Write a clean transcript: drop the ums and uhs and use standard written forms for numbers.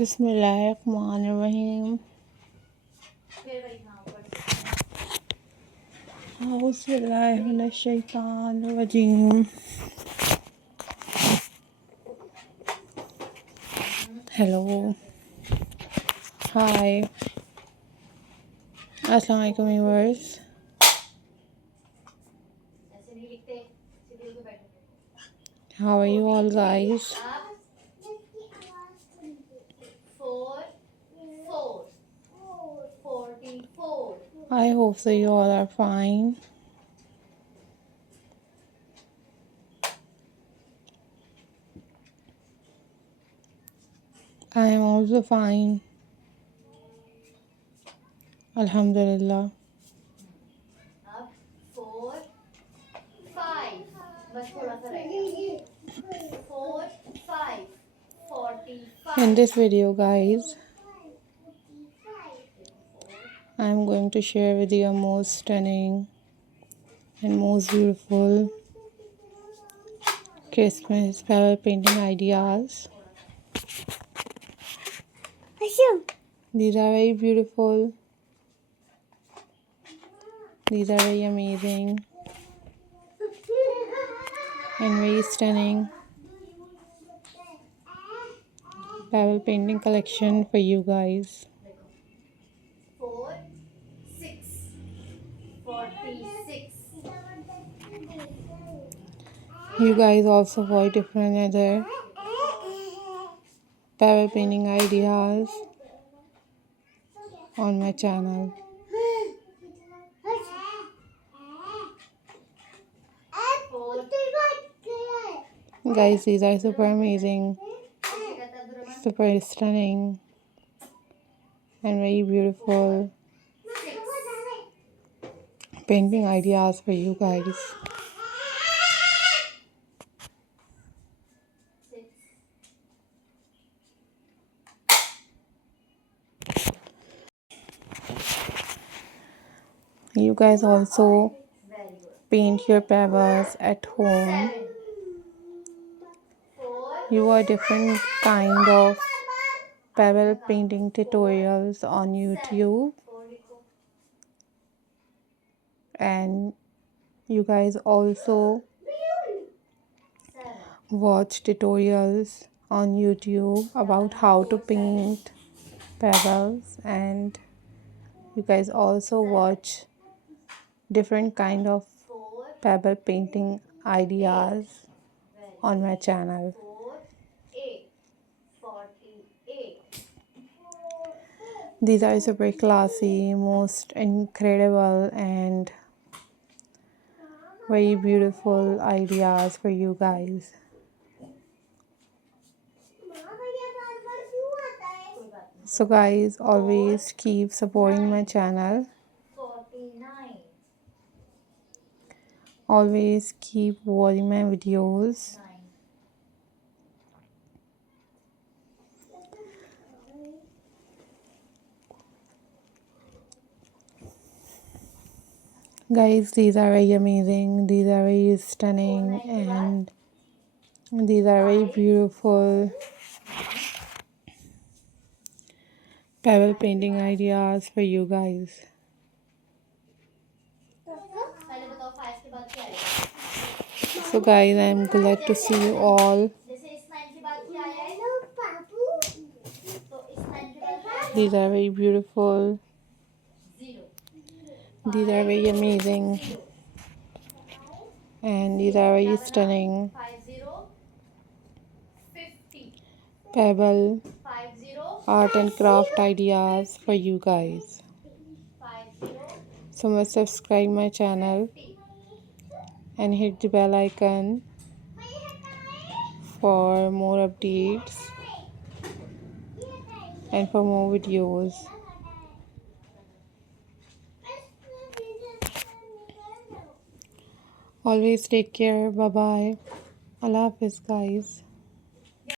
बिस्मिल्लाहिर्रहमानिर्रहीम। औज़ुबिल्लाहिमिनश्शैतानिर्रजीम। हेलो, हाय, अस्सलाम वालेकुम viewers. How are you all guys? I hope so you all are fine. I am also fine. Alhamdulillah. 4 5 बस थोड़ा सा रह गया 4 5 45 In this video guys, I am going to share with you most stunning and most beautiful Christmas pebble painting ideas. These are very beautiful. These are very amazing and very stunning pebble painting collection for you guys. 4 6 46 You guys also watch different other pebble painting ideas on my channel. Guys, these are super amazing, super stunning and very beautiful painting ideas for you guys. You guys also paint your pebbles at home. You are different kind of pebble painting tutorials on YouTube, and you guys also watch tutorials on YouTube about how to paint pebbles, and you guys also watch different kind of pebble painting ideas on my channel. 48 These are super classy, most incredible and very beautiful ideas for you guys. So guys, always keep supporting my channel. 49 Always keep watching my videos. 9 Guys, these are very amazing, these are very stunning, and these are very beautiful pebble painting ideas for you guys. पहले बताओ 5 के बाद क्या आएगा So guys, I am glad to see you all. जैसे इस 9 के बाद क्या आया है तो इस 9 के बाद क्या आएगा These are very beautiful. 0 These are very amazing. And these are very stunning 50 50 pebble 50 art and craft ideas for you guys. 50 So must subscribe my channel and hit the bell icon for more updates and for more videos. Always take care. Bye bye. Allah Hafiz guys.